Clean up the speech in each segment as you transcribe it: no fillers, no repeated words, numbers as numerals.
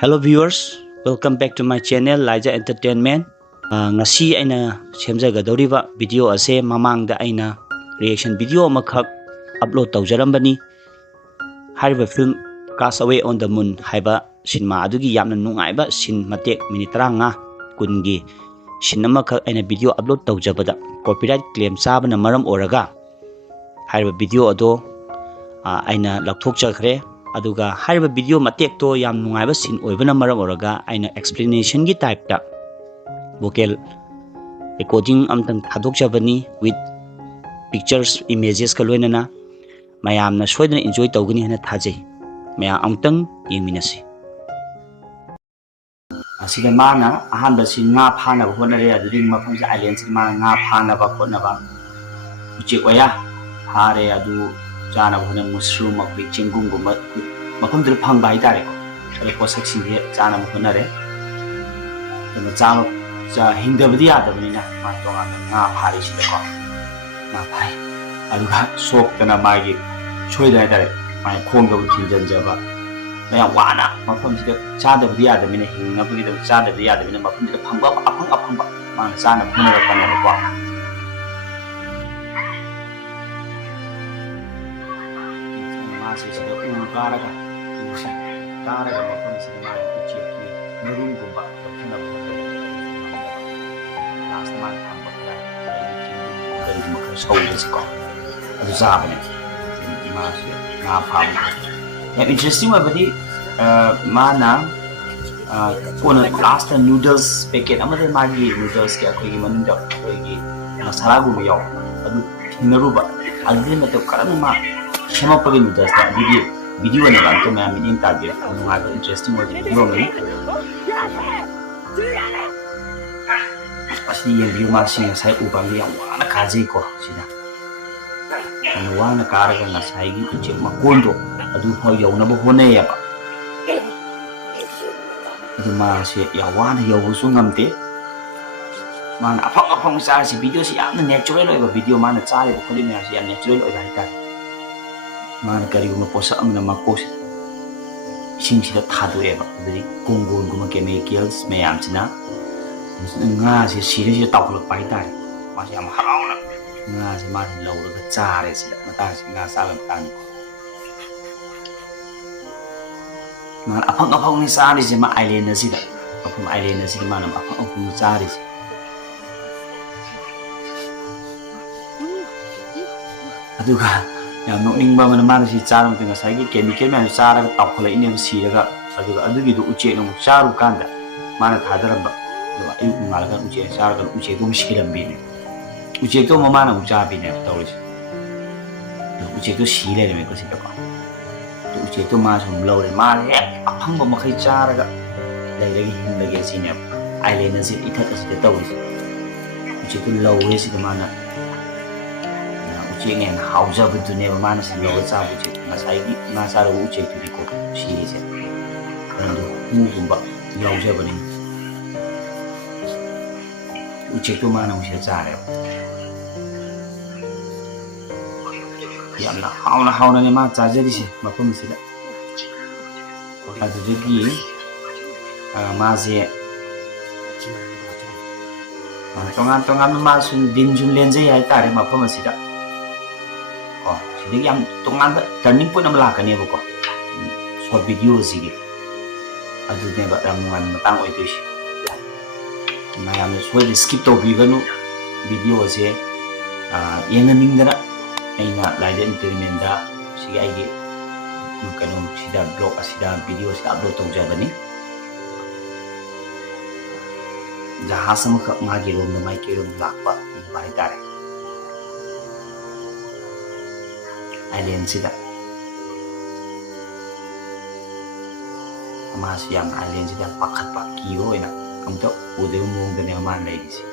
Hello viewers, welcome back to my channel Laija Entertainment. Ngasi aina semjagadoriba video ase mamangda aina reaction video amakak upload tawjarambani. Hariba film Cast Away on the Moon haiba cinema adugi yamna nungaiba sin matek minute 35 kungi sin amakak aina video upload tawjabada copyright claim sabana maram oraga hariba video ado aina lakthokchakre aduga hariba video matek to yam nungaiba sin oibana maram oraga aina explanation gi type ta vocal recording amtang thadokchabani with pictures images ka loinana mayamna soidana enjoy tawgani hana thajai maya amtang yengminasi asiga mana ahanba sin nga phana ba honare aduding mafam sa island sin ma nga phana ba khona ba uche waya hare adu jana hona mushroom ak chinggung gumba mafam dil phang bai tare ko sare ko saksi ye jana honare na jama ja hingda bidi ada bani na ma to nga phari si ko na phai adu ga sok tana magi choi dai tare mai khong ga thinjan jaba maya wana mafam si chada bidi ada mina hinga bidi da chada bidi ada mina mafam si phang ba apang ba ma jana honare ko na ko sida karaga usi karaga mafam sida mai uchi ki marum gumba thana last month thamba da kari makar saudi siko adu zabane ma na pham ya interesting abadi mana kona last noodles packet amade magi noodles ke akoi gi manunda akoi gi masala gu yaw adu thinaruba alde na to karam ma shema pagi noodles ta video na ba to ma min ta bi anu ma interesting wa video ngai asli yang view ma sing sai u ba yang wana kaji ko sida anu wana karaga na sai gi uche ma kondo adu phau yau na ba hone ya ba adu ma se ya wana yau su ngamte mana apang sa si video si amna natural oi ba video mana chale ba kholi me si natural oi ba ta mana kari guma posa amna ma pos sing sida thadure ba dari konggon guma chemicals mayam sina nga si sire si tawlak pai ta ma si am halauna nga si ma lo ga chare sida mata si nga sa lam tan mana apang ni sa ri si ma island na sida apang island na si ma nam apang ni chare si aduga ya nokning ba man man si charam tinga sagi chemical man chara ta phole inem si ga aduga adugi du uche no charu kanda mana thadaram ba do ayu ngal ga uche chara ga uche do miskilam bi ne uche to mama na ucha bi ne to ris uche to si le me ko si ka to uche to ma sum lo le ma le aphang ba ma khai chara ga lai le hin le ge si ne island na si ithat si to ris uche to lo we si ma na Cingen hausa betul ni mana sih lo sa buce masai di masa lo buce tu di ko sih sih kalau mungkin ba lo sa bani buce tu mana usia cari ya lah hauna ni mah caja di sih bapak mesti dah ada lagi masih tongan masuk dinjun lenje ya tarik bapak mesti dah jadi yang tongan turning point na malaka niya ko short video sige adu ne ba ramungan matang oi tuis mayam so skip to biganu video ase yenga ningdara aina laide entertainment da sige ai kanu sida blog asida video sida upload to jabani jahasam ka magi rom na mai ke rom lakpa bai tare alien sida mas yang alien sida pakat pak kio ina kamu tahu udah umum dan yang mana ini sih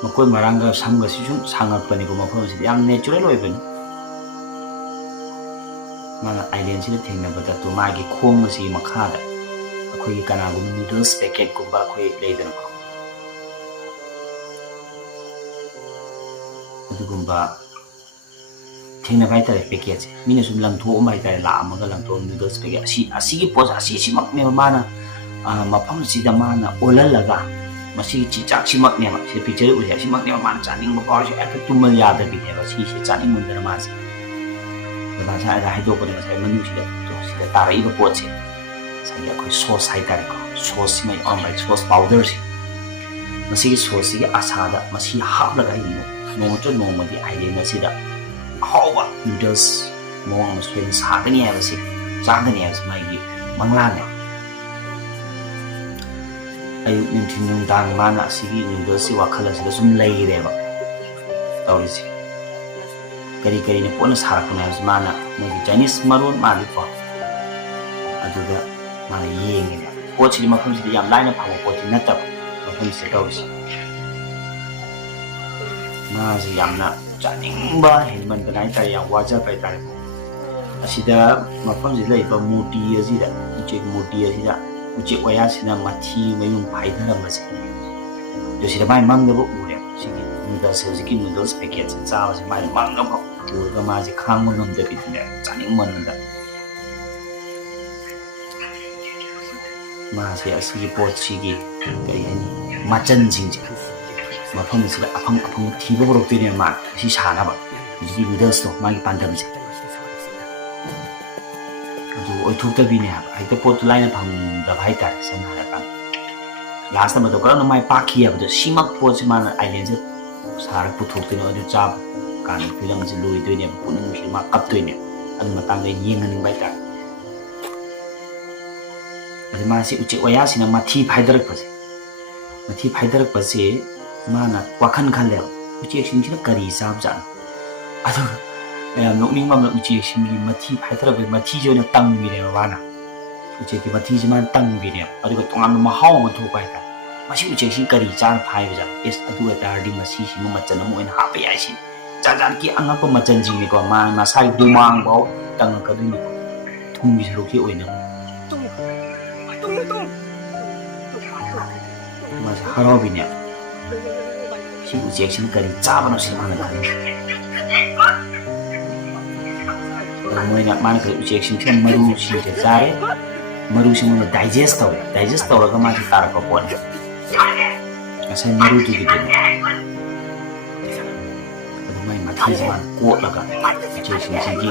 makoi marangga samga sih sangat pani ko mafam sida yang natural oi pani mana alien sida thengna bata to magi khong si makhada akoi kana gum noodles packet ko ba akoi leidana ko gumba ꯊꯦꯡꯅꯕ ꯍꯥꯏꯇꯥꯔꯦ ꯄꯦꯀꯦꯠꯁꯦ ꯃꯤꯅ ꯁꯨꯝ ꯂꯪꯊꯣꯛꯑꯝꯕ ꯍꯥꯏꯇꯥꯔꯦ ꯂꯥꯛꯑꯝꯃꯒ ꯂꯪꯊꯣꯛꯑꯝ noodles packet ꯑꯁꯤꯒꯤ ꯄꯣꯠ ꯑꯁꯤꯃꯛꯅꯦꯕ ꯃꯥꯅ ꯃꯐꯝꯁꯤꯗ ꯃꯥꯅ ꯑꯣꯜꯍꯜꯂꯒ ꯃꯁꯤꯒꯤ ꯆꯤꯟꯖꯥꯛꯁꯤꯃꯛꯅꯦꯕ ꯁꯤ ꯄꯤꯛꯆꯔ ꯎꯔꯤꯁꯦ ꯑꯁꯤꯃꯛꯅꯦꯕ ꯃꯥꯅ ꯆꯥꯅꯤꯡꯕ ꯐꯥꯎꯔꯤꯁꯦ ꯍꯦꯛꯇ ꯇꯨꯝꯕ ꯌꯥꯗꯕꯤꯅꯦꯕ ꯁꯤꯁꯦ ꯆꯥꯅꯤꯡꯃꯟꯗꯅ ꯃꯥꯁꯦ ꯉꯁꯥꯏ ꯍꯥꯏꯗꯣꯛꯄꯗ ꯉꯁꯥꯏ ꯃꯅꯨꯡꯁꯤꯗ ꯁꯤꯗ ꯇꯥꯔꯛꯏꯕ ꯄꯣꯠꯁꯦ ꯉꯁꯥꯏꯒꯤ ꯑꯩꯈꯣꯏ ꯁꯣꯁ ꯍꯥꯏꯇꯥꯔꯦꯀꯣ ꯁꯣꯁꯁꯤꯃ ꯌꯥꯎꯔꯝꯕ ꯁꯣꯁ ꯄꯥꯎꯗꯔꯁꯦ ꯃꯁꯤꯒꯤ ꯁꯣꯁꯁꯤꯒꯤ ꯑꯁꯥꯗ ꯃꯁꯤ ꯍꯥꯞꯂꯒ ꯑꯩ ꯅꯣꯡꯃꯇ ꯅꯣꯡꯃꯗꯤ ꯑꯥꯏꯂꯦꯟ ꯑꯁꯤꯗ ꯑꯍꯥꯎꯕ ꯅꯨꯗꯜꯁ ꯃꯑꯣꯡ ꯑꯃ ꯁꯣꯏꯅ ꯁꯥꯒꯅꯤ ꯍꯥꯏꯕꯁꯤ ꯆꯥꯒꯅꯤ ꯍꯥꯏꯕꯁꯤ ꯃꯥꯒꯤ ꯃꯪꯂꯥꯟꯅꯦ ꯑꯌꯨꯛ ꯅꯨꯡꯊꯤꯜ ꯅꯨꯡꯗꯥꯡ ꯃꯥꯅ ꯑꯁꯤꯒꯤ ꯅꯨꯗꯜꯁꯀꯤ ꯋꯥꯈꯜ ꯑꯁꯤꯗ ꯁꯨꯝ ꯂꯩꯔꯦꯕ ꯇꯧꯔꯤꯁꯦ ꯀꯔꯤ ꯀꯔꯤꯅ ꯄꯣꯠꯅ ꯁꯥꯔꯛꯄꯅꯣ ꯍꯥꯏꯕꯁꯤ ꯃꯥꯅ ꯃꯣꯏꯒꯤ ꯆꯥꯏꯅꯤꯁ ꯃꯔꯣꯟ ꯃꯥꯜꯂꯤꯀꯣ ꯑꯗꯨꯗ ꯃꯥꯅ ꯌꯦꯡꯉꯦꯕ ꯄꯣꯠꯁꯤꯗꯤ ꯃꯐꯝꯁꯤꯗ ꯌꯥꯝ ꯂꯥꯏꯅ ꯐꯪꯕ ꯄꯣꯠꯇꯤ ꯅꯠꯇꯕ ꯃꯐꯝꯁꯤꯗ ꯇꯧꯔꯤꯁꯦ ꯃꯥꯁꯤ ꯌꯥꯝꯅ ꯆꯥꯅꯤꯡꯕ ꯍꯦꯟꯃꯟꯗꯅ ꯍꯥꯏꯇꯥꯔꯦ ꯌꯥꯝ ꯋꯥꯖꯕ ꯍꯥꯏꯇꯥꯔꯦ ꯑꯁꯤꯗ ꯃꯐꯝꯁꯤꯗ ꯂꯩꯕ ꯃꯨꯔꯇꯤ ꯑꯁꯤꯗ ꯎꯆꯦꯛ ꯃꯨꯔꯇꯤ ꯑꯁꯤꯗ ꯎꯆꯦꯛ ꯋꯥꯌꯥꯁꯤꯅ ꯃꯊꯤ ꯃꯌꯨꯡ ꯐꯥꯏꯊꯔꯝꯕꯁꯦ ꯑꯗꯨ ꯁꯤꯗ ꯃꯥꯏ ꯃꯪꯗꯕ ꯎꯔꯦꯕ ꯁꯤꯒꯤ ꯅꯨꯗꯜꯁ ꯍꯧꯖꯤꯛꯀꯤ ꯅꯨꯗꯜꯁ ꯄꯦꯀꯦꯠꯁꯦ ꯆꯥꯕꯁꯦ ꯃꯥꯏ ꯃꯪꯗꯕ ꯎꯔꯒ ꯃꯥꯁꯦ ꯈꯥꯡꯕ ꯉꯝꯗꯕꯤꯗꯅꯦ ꯆꯥꯅꯤꯡꯃꯟꯕꯗ ꯃꯥꯁꯦ ꯑꯁꯤꯒꯤ ꯄꯣꯠꯁꯤꯒꯤ ꯀꯔꯤ ꯍꯥꯏꯅꯤ ꯃꯆꯜꯁꯤꯡꯁꯦ ꯃꯐꯝꯁꯤꯗ ꯑꯐꯪ ꯑꯐꯪꯕ ꯊꯤꯕ ꯍꯧꯔꯛꯇꯣꯏꯅꯦꯕ ꯃꯥ ꯑꯁꯤ ꯁꯥꯅꯕ ꯍꯧꯖꯤꯛꯀꯤ ꯅꯨꯗꯜꯁꯇꯣ ꯃꯥꯒꯤ ꯄꯥꯟꯗꯝꯁꯦ ꯑꯗꯨ ꯑꯣꯏꯊꯣꯛꯇꯕꯤꯅꯦ ꯍꯥꯏꯕ ꯍꯦꯛꯇ ꯄꯣꯠꯇꯨ ꯂꯥꯏꯅ ꯐꯪꯗꯕ ꯍꯥꯏꯇꯥꯔꯦ ꯁꯝꯅ ꯍꯥꯏꯔꯀꯥꯟꯗ ꯂꯥꯁꯇ ꯃꯇꯧ ꯀꯔꯝꯅ ꯃꯥꯏ ꯄꯥꯛꯈꯤ ꯍꯥꯏꯕꯗꯣ ꯁꯤꯃꯛ ꯄꯣꯠꯁꯦ ꯃꯥꯅ ꯑꯥꯏꯂꯦꯟꯁꯦ ꯁꯥꯔꯒ ꯄꯨꯊꯣꯛꯇꯣꯏꯅꯦꯕ ꯑꯗꯨ ꯆꯥꯕ ꯀꯥꯟꯗ ꯐꯤꯂꯝꯁꯦ ꯂꯣꯏꯗꯣꯏꯅꯦꯕ ꯄꯨꯛꯅꯤꯡꯁꯤ ꯃꯥ ꯀꯞꯇꯣꯏꯅꯦꯕ ꯑꯗꯨ ꯃꯇꯥꯡꯗ ꯌꯦꯡꯍꯟꯅꯤꯡꯕ ꯍꯥꯏꯇꯥꯔꯦ ꯑꯗꯨ ꯃꯥꯁꯤ ꯎꯆꯦꯛ ꯋꯥꯌꯥꯁꯤꯅ ꯃꯊꯤ ꯐꯥꯏꯊꯔꯛꯄꯁꯦ ꯃꯥꯅ ꯋꯥꯈꯜ ꯈꯜꯂꯦꯕ ꯎꯆꯦꯛꯁꯤꯡꯁꯤꯅ ꯀꯔꯤ ꯆꯥꯕꯖꯥꯠꯅꯣ ꯑꯗꯨꯒ ꯌꯥꯝ ꯅꯣꯛꯅꯤꯡꯕ ꯑꯃꯅ ꯎꯆꯦꯛꯁꯤꯡꯒꯤ ꯃꯊꯤ ꯐꯥꯏꯊꯔꯛꯄꯒꯤ ꯃꯊꯤꯁꯦ ꯑꯣꯏꯅ ꯇꯪꯕꯤꯅꯦꯕ ꯃꯥꯅ ꯎꯆꯦꯛꯀꯤ ꯃꯊꯤꯁꯦ ꯃꯥꯅ ꯇꯪꯕꯤꯅꯦꯕ ꯑꯗꯨꯒ ꯇꯣꯉꯥꯟꯕ ꯃꯍꯥꯎ ꯑꯃ ꯊꯣꯛꯄ ꯍꯥꯏꯇꯥꯔꯦ ꯃꯁꯤ ꯎꯆꯦꯛꯁꯤ ꯀꯔꯤ ꯆꯥꯔ ꯐꯥꯏꯕꯖꯥꯠꯅꯣ ꯑꯗꯨ ꯑꯣꯏꯇꯥꯔꯗꯤ ꯃꯁꯤꯁꯤꯃ ꯃꯆꯜ ꯑꯃ ꯑꯣꯏꯅ ꯍꯥꯞꯄ ꯌꯥꯏ ꯁꯤꯅꯤ ꯖꯥꯠꯀꯤ ꯑꯉꯛꯄ ꯃꯆꯜꯁꯤꯡꯅꯤꯀꯣ ꯃꯁꯥꯒꯤ ꯍꯨꯃꯥꯡꯐꯥꯎ ꯇꯪꯉꯛꯀꯗꯣꯏꯅꯤꯀꯣ ꯊꯨꯝꯒꯤ ꯁꯔꯨꯛꯁꯤ ꯑꯣꯏꯅꯕ ꯃꯥꯁꯦ ꯍꯔꯥꯎꯕꯤꯅꯦꯕ ꯁꯤ ꯎꯆꯦꯛꯁꯤꯅ ꯀꯔꯤ ꯆꯥꯕꯅꯣ ꯁꯤ ꯃꯥꯅ ꯈꯜꯂꯤ ꯃꯥꯅ ꯀꯔꯤ ꯎꯆꯦꯛꯁꯤꯡꯁꯤꯅ ꯃꯔꯨꯁꯤꯡꯁꯦ ꯆꯥꯔꯦ ꯃꯔꯨꯁꯤꯡꯅ ꯗꯥꯏꯖꯦꯁ ꯇꯧꯔꯒ ꯃꯥꯁꯤ ꯇꯥꯔꯛꯄ ꯄꯣꯠꯅꯤ ꯉꯁꯥꯏ ꯃꯔꯨꯗꯨꯒꯤꯗꯨꯅꯤ ꯑꯗꯨ ꯃꯥꯏ ꯃꯊꯤꯁꯦ ꯃꯥꯅ ꯀꯣꯠꯂꯒ ꯎꯆꯦꯛꯁꯤꯡꯁꯤꯒꯤ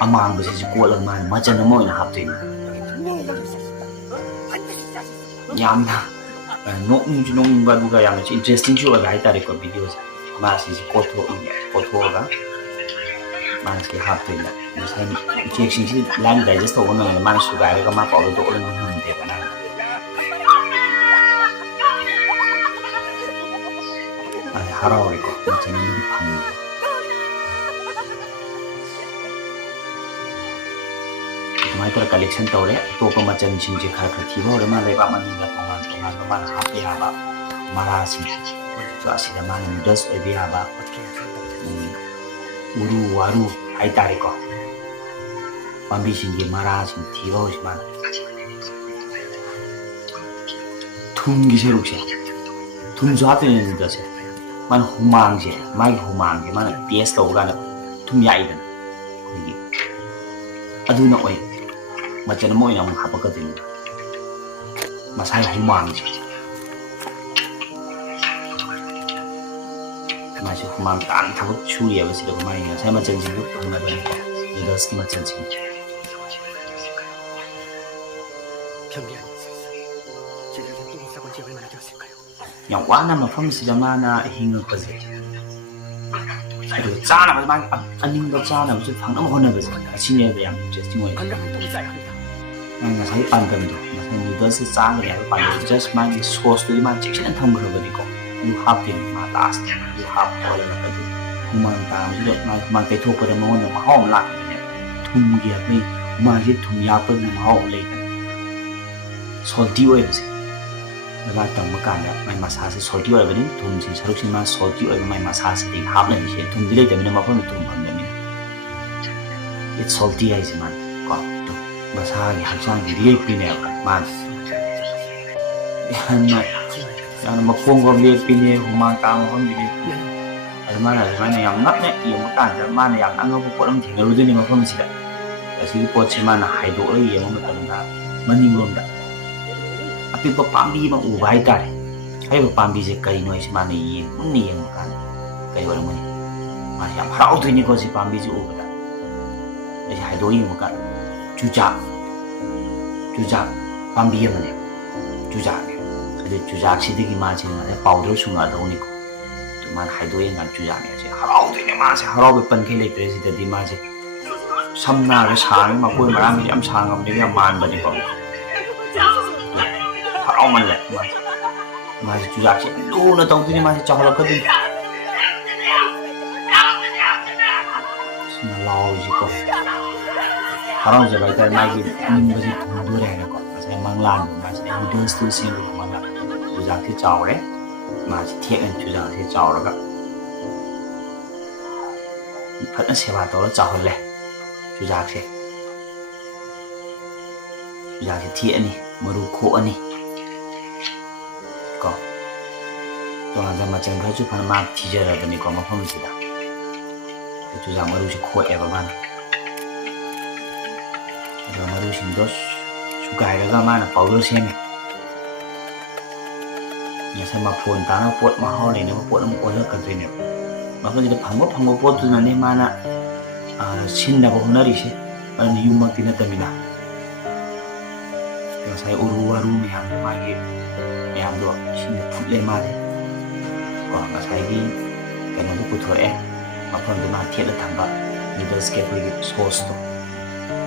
ꯑꯃꯥꯡꯕꯁꯤꯁꯨ ꯀꯣꯠꯂꯒ ꯃꯥꯅ ꯃꯆꯜ ꯑꯃ ꯑꯣꯏꯅ ꯍꯥꯞꯇꯣꯏꯅꯤ ꯌꯥꯝꯅ ꯅꯣꯛꯅꯤꯡꯁꯨ ꯅꯣꯛꯅꯤꯡꯕ ꯑꯗꯨꯒ ꯌꯥꯝꯅꯁꯨ ꯏꯟꯇꯔꯦꯁꯇꯤꯡꯁꯨ ꯑꯣꯏꯕ ꯍꯥꯏꯇꯥꯔꯦꯀꯣ ꯚꯤꯗꯤꯑꯣꯁꯦ ꯃꯥꯁꯤꯁꯦ ꯀꯣꯠꯊꯣꯛꯑꯒ ꯃꯥꯁꯤ ꯍꯥꯞꯇꯣꯏꯅꯦ ꯉꯁꯥꯏ ꯎꯆꯦꯛꯁꯤꯡꯁꯤ ꯂꯥꯏꯅ ꯗꯥꯏꯖꯦꯁ ꯇꯧꯕ ꯉꯝꯃꯦ ꯃꯥꯅ ꯁꯨꯒꯥꯏꯔꯒ ꯃꯥ ꯄꯥꯎꯗꯔꯗꯣ ꯑꯣꯜꯍꯟꯕ ꯉꯝꯗꯦꯕ ꯅꯪ ꯃꯥꯁꯦ ꯍꯔꯥꯎꯔꯦꯀꯣ ꯃꯆꯜ ꯑꯃꯗꯤ ꯐꯪꯉꯦ ꯑꯗꯨꯃꯥꯏꯅ ꯇꯧꯔ ꯀꯂꯦꯛꯁꯟ ꯇꯧꯔꯦ ꯑꯇꯣꯞꯄ ꯃꯆꯜꯁꯤꯡꯁꯦ ꯈꯔ ꯈꯔ ꯊꯤꯕ ꯍꯧꯔꯦ ꯃꯥ ꯂꯩꯕꯥꯛ ꯃꯅꯨꯡꯗ ꯇꯣꯉꯥꯟ ꯇꯣꯉꯥꯟꯕ ꯃꯥꯅ ꯍꯥꯞꯄ ꯌꯥꯕ ꯃꯔꯥꯁꯤꯡ ꯑꯁꯤꯗ ꯃꯥꯅ ꯅꯨꯗꯜꯁ ꯑꯣꯏꯕ ꯌꯥꯕ ꯎꯔꯨ ꯋꯥꯔꯨ ꯍꯥꯏꯇꯥꯔꯦꯀꯣ ꯄꯥꯝꯕꯤꯁꯤꯡꯒꯤ ꯃꯔꯥꯁꯤꯡ ꯊꯤꯕ ꯍꯧꯔꯤꯁꯤ ꯃꯥꯅ ꯊꯨꯝꯒꯤ ꯁꯔꯨꯛꯁꯦ ꯊꯨꯝꯁꯨ ꯍꯥꯞꯇꯣꯏꯅꯦ ꯅꯨꯗꯜꯁꯦ ꯃꯥꯅ ꯃꯥꯒꯤ ꯍꯨꯃꯥꯡꯁꯦ ꯃꯥꯅ ꯇꯦꯁ ꯇꯧꯕ ꯀꯥꯟꯗ ꯊꯨꯝ ꯌꯥꯛꯏꯗꯅ ꯑꯩꯈꯣꯏꯒꯤ ꯑꯗꯨꯅ ꯑꯣꯏ ꯃꯆꯜ ꯑꯃ ꯑꯣꯏꯅ ꯑꯃꯨꯛ ꯍꯥꯞꯄꯛꯀꯗꯣꯏꯅꯤ ꯃꯁꯥꯒꯤ ꯍꯨꯃꯥꯡꯁꯦ ꯃꯥꯁꯤ ꯍꯨꯃꯥꯡ ꯇꯥꯅ ꯊꯕꯛ ꯁꯨꯔꯤꯑꯕ ꯁꯤꯗ ꯃꯥꯒꯤ ꯉꯁꯥꯏ ꯃꯆꯜꯁꯤꯡꯗꯨ ꯐꯪꯅꯕꯅꯤꯀꯣ ꯅꯨꯗꯜꯁꯀꯤ ꯃꯆꯜꯁꯤꯡ ꯌꯥꯝ ꯋꯥꯅ ꯃꯐꯝꯁꯤꯗ ꯃꯥꯅ ꯍꯤꯡꯉꯛꯄꯁꯦ ꯑꯗꯨꯒ ꯆꯥꯅꯕ ꯃꯥꯒꯤ ꯑꯅꯤꯡꯕ ꯆꯥꯅꯕꯁꯨ ꯐꯪꯅꯕ ꯍꯣꯠꯅꯕꯁꯦ ꯑꯁꯤꯅꯦꯕ ꯌꯥꯝ ꯏꯟꯇꯔꯦꯁꯇꯤꯡ ꯑꯣꯏ ꯉꯁꯥꯏ ꯄꯥꯟꯗꯝꯗꯣ ꯉꯁꯥꯏ ꯅꯨꯗꯜꯁꯁꯦ ꯆꯥꯒꯅꯤ ꯍꯥꯏꯕ ꯄꯥꯟꯗꯝꯗꯣ ꯖꯁ ꯃꯥꯒꯤ ꯁꯣꯁꯇꯨꯗꯤ ꯃꯥ ꯆꯦꯛꯁꯤꯟꯅ ꯊꯝꯈ꯭ꯔꯕꯅꯤꯀꯣ ꯑꯗꯨ ꯍꯥꯞꯇꯣꯏꯅꯤ ꯃꯥ ꯂꯥꯁꯇ ꯑꯗꯨ ꯍꯥꯞꯄꯣꯜꯂꯒ ꯑꯗꯨ ꯍꯨꯃꯥꯡ ꯇꯥꯕꯁꯤꯗ ꯃꯥꯒꯤ ꯍꯨꯃꯥꯡ ꯇꯩꯊꯣꯛꯄꯗ ꯃꯉꯣꯟꯗ ꯃꯍꯥꯎ ꯑꯃ ꯂꯥꯛꯀꯅꯤꯅꯦ ꯊꯨꯝꯒꯤ ꯑꯩꯈꯣꯏ ꯍꯨꯃꯥꯡꯁꯤ ꯊꯨꯝ ꯌꯥꯛꯄꯒꯤ ꯃꯍꯥꯎ ꯑꯃ ꯂꯩꯗꯅ ꯁꯣꯜꯇꯤ ꯑꯣꯏꯕꯁꯦ ꯃꯥ ꯇꯪꯕ ꯀꯥꯟꯗ ꯃꯥꯏ ꯃꯁꯥꯁꯦ ꯁꯣꯜꯇꯤ ꯑꯣꯏꯕꯅꯤ ꯊꯨꯝꯁꯤ ꯁꯔꯨꯛꯁꯤ ꯃꯥ ꯁꯣꯜꯇꯤ ꯑꯣꯏꯕ ꯃꯥꯏ ꯃꯁꯥꯁꯤꯗꯒꯤ ꯍꯥꯞꯅꯔꯤꯁꯦ ꯊꯨꯝꯗꯤ ꯂꯩꯇꯕꯅꯤꯅ ꯃꯐꯝꯗ ꯊꯨꯝ ꯐꯪꯗꯕꯅꯤꯅ ꯏꯠ ꯁꯣꯜꯇꯤ ꯍꯥꯏꯁꯦ ꯃꯥꯅ ꯀꯣ ꯃꯁꯥꯒꯤ ꯍꯛꯆꯥꯡꯒꯤ ꯂꯦꯛꯄꯤꯅꯦꯕ ꯃꯥꯅ ꯌꯥꯝꯅ ꯃꯈꯣꯡꯐꯥꯎ ꯂꯦꯛꯄꯤꯅꯦ ꯍꯨꯃꯥꯡ ꯇꯥꯕ ꯃꯐꯝꯗꯤ ꯂꯦꯛꯄꯤꯅꯦ ꯑꯗꯨ ꯃꯥꯅ ꯑꯗꯨꯃꯥꯏꯅ ꯌꯥꯝ ꯉꯛꯅ ꯌꯦꯡꯕ ꯀꯥꯟꯗ ꯃꯥꯅ ꯌꯥꯝ ꯑꯉꯛꯄ ꯄꯣꯠ ꯑꯃ ꯊꯦꯡꯅꯔꯨꯗꯣꯏꯅꯤ ꯃꯐꯝ ꯑꯁꯤꯗ ꯑꯁꯤꯒꯤ ꯄꯣꯠꯁꯤ ꯃꯥꯅ ꯍꯥꯏꯗꯣꯛꯂꯒ ꯌꯦꯡꯕ ꯃꯇꯝꯗ ꯃꯅꯤꯡꯂꯣꯝꯗ ꯑꯄꯤꯛꯄ ꯄꯥꯝꯕꯤ ꯑꯃ ꯎꯕ ꯍꯥꯏꯇꯥꯔꯦ ꯍꯥꯏꯔꯤꯕ ꯄꯥꯝꯕꯤꯁꯦ ꯀꯔꯤꯅꯣ ꯍꯥꯏꯁꯤ ꯃꯥꯅ ꯃꯨꯟꯅ ꯌꯦꯡꯕ ꯀꯥꯟꯗ ꯀꯔꯤ ꯑꯣꯏꯔꯝꯒꯅꯤ ꯃꯥꯁꯤ ꯌꯥꯝ ꯍꯔꯥꯎꯗꯣꯏꯅꯤꯀꯣ ꯁꯤ ꯄꯥꯝꯕꯤꯁꯤ ꯎꯕꯗ ꯑꯩꯁꯦ ꯍꯥꯏꯗꯣꯛ ꯌꯦꯡꯕ ꯀꯥꯟꯗ ꯆꯨꯖꯥꯛ ꯄꯥꯝꯕꯤ ꯑꯃꯅꯦ ꯆꯨꯖꯥꯛꯅꯦ ꯑꯗꯨ ꯆꯨꯖꯥꯛꯁꯤꯗꯒꯤ ꯃꯥꯁꯦ ꯉꯁꯥꯏ ꯄꯥꯎꯗꯔ ꯁꯨꯡꯉꯛꯑꯗꯧꯅꯤꯀꯣ ꯑꯗꯨ ꯃꯥꯅ ꯍꯥꯏꯗꯣꯛ ꯌꯦꯡꯀꯥꯟꯗ ꯆꯨꯖꯥꯛꯅꯦ ꯑꯁꯤ ꯍꯔꯥꯎꯗꯣꯏꯅꯦ ꯃꯥꯁꯦ ꯍꯔꯥꯎꯕ ꯄꯟꯈꯩ ꯂꯩꯇ꯭ꯔꯦ ꯁꯤꯗꯗꯤ ꯃꯥꯁꯦ ꯁꯝꯅꯥꯒ ꯁꯥꯡꯉꯤ ꯃꯀꯣꯏ ꯃꯔꯥꯡꯁꯦ ꯌꯥꯝ ꯁꯥꯡꯉꯕꯅꯦꯕ ꯌꯥꯝ ꯃꯥꯟꯕꯅꯤꯀꯣ ꯍꯔꯥꯎꯃꯜꯂꯦ ꯃꯥꯁꯦ ꯆꯨꯖꯥꯛꯁꯦ ꯌꯥꯝ ꯂꯨꯅ ꯇꯧꯗꯣꯏꯅꯤ ꯃꯥꯁꯦ ꯆꯥꯎꯍꯜꯂꯛꯀꯗꯣꯏꯅꯤ ꯁꯤꯅ ꯂꯥꯎꯔꯤꯁꯤꯀꯣ ꯍꯔꯥꯎꯖꯕ ꯍꯥꯏꯇꯥꯔꯦ ꯃꯥꯒꯤ ꯑꯅꯤꯡꯕꯁꯤ ꯊꯨꯡꯗꯣꯔꯦ ꯍꯥꯏꯅꯀꯣ ꯉꯁꯥꯏ ꯃꯪꯂꯥꯟꯗꯣ ꯃꯥꯁꯤꯗ ꯅꯨꯗꯜꯁꯇꯨ ꯁꯦꯝꯕ ꯆꯨꯖꯥꯛꯁꯤ ꯆꯥꯎꯔꯦ ꯃꯥꯁꯤ ꯊꯦꯛꯑꯅꯤ ꯆꯨꯖꯥꯛꯁꯤ ꯆꯥꯎꯔꯒ ꯐꯖꯅ ꯁꯦꯕꯥ ꯇꯧꯔ ꯆꯥꯎꯍꯜꯂꯦ ꯆꯨꯖꯥꯛꯁꯤ ꯊꯦꯛꯑꯅꯤ ꯃꯔꯨ ꯈꯣꯛꯑꯅꯤ ꯀꯣ ꯇꯣꯉꯥꯟꯕ ꯃꯆꯜ ꯈꯔꯁꯨ ꯐꯅ ꯃꯥ ꯊꯤꯖꯔꯕꯅꯤꯀꯣ ꯃꯐꯝ ꯑꯁꯤꯗ ꯆꯨꯖꯥꯛ ꯃꯔꯨꯁꯤ ꯈꯣꯛꯑꯦꯕ ꯃꯥꯅ ꯑꯗꯨꯒ ꯃꯔꯨꯁꯤꯡꯗꯣ ꯁꯨꯒꯥꯏꯔꯒ ꯃꯥꯅ ꯄꯥꯎꯗꯔ ꯁꯦꯝꯃꯦ ꯉꯁꯥꯏ ꯃꯐꯣꯟ ꯇꯥꯅꯕ ꯄꯣꯠ ꯃꯍꯥꯎ ꯂꯩꯅꯕ ꯄꯣꯠ ꯑꯃ ꯑꯣꯜꯂꯛꯀꯗꯣꯏꯅꯦꯕ ꯃꯐꯝꯁꯤꯗ ꯐꯪꯕ ꯄꯣꯠꯇꯨꯅꯅꯦ ꯃꯥꯅ ꯁꯤꯟꯅꯕ ꯍꯣꯠꯅꯔꯤꯁꯦ ꯑꯗꯨꯅ ꯌꯨꯝꯃꯛꯇꯤ ꯅꯠꯇꯕꯅꯤꯅ ngài uru waru miyamdo magi miyamdo isingda futle male ko ngài gi kano du puthoe mafam de ma thela thamba noodles ke koi sauce to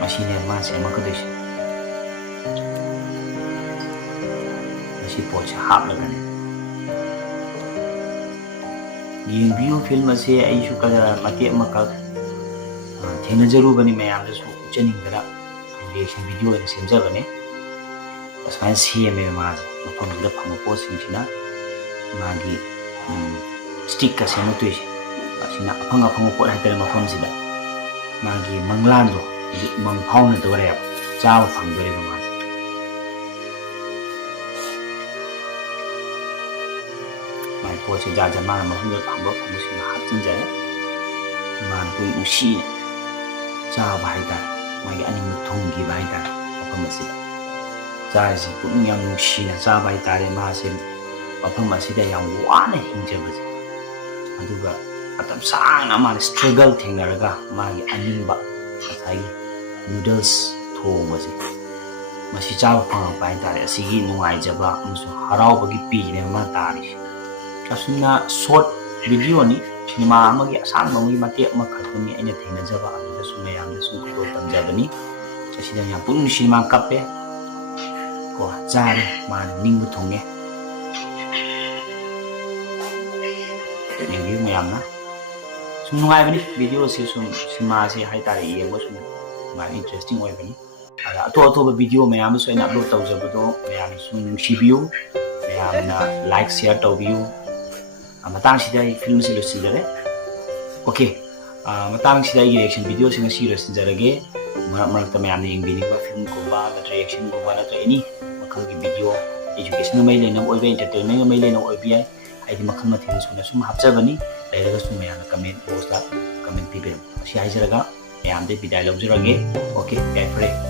machine ma se ma ka desh masi pocha hap la gane yin view film ase ai shu kala mate ma ka thena jaru bani mayam da su chening da reaction video ne semja bane asman CMA mas mafam da phang po singchina magi stick ka sema tu asina apang po ha tere mafam sida magi manglan do mang phau na do re chaw phang do re ma mai po che ja ja ma mafam da phang bo sina hat chin ja man pui ushi chaw bai da magi ani mu thong gi bai da mafam sida 자이지 분명 누시나 자바이 다리 마신 mafam asida yang wana hinjabase aduga atam sang amana struggle thengnaraga magi aningba asai noodles thongwase masi chaw phang pai tare asigi nungai jaba amsu harau bagi pi ne ma tari asuna short video ni cinema amagi asang bangi mate ma khatami aina thengna jaba aduga sumay amda su ko tamjabani asida yang pun cinema kape ko jare man ningbu thonge review mayamna sum nungai bani video se sum cinema se hai tare yengba sum ma interesting oi bani ala to video mayam so ina upload tawjabado mayam sum nungsibiu mayamna like share tawbiu matang sida film se losinjare okay matang sida reaction video singa si losinjarage marak ta mayamna yengbini ba film ko ba reaction ko ba na to any makhalgi video education mai lena oi ba entertainment mai lena oi bi ai makhan mathil suna sum hapjabani lairaga sum mayamna comment post la comment pibe si haijaraga mayam de bidai lawjurage okay bye friend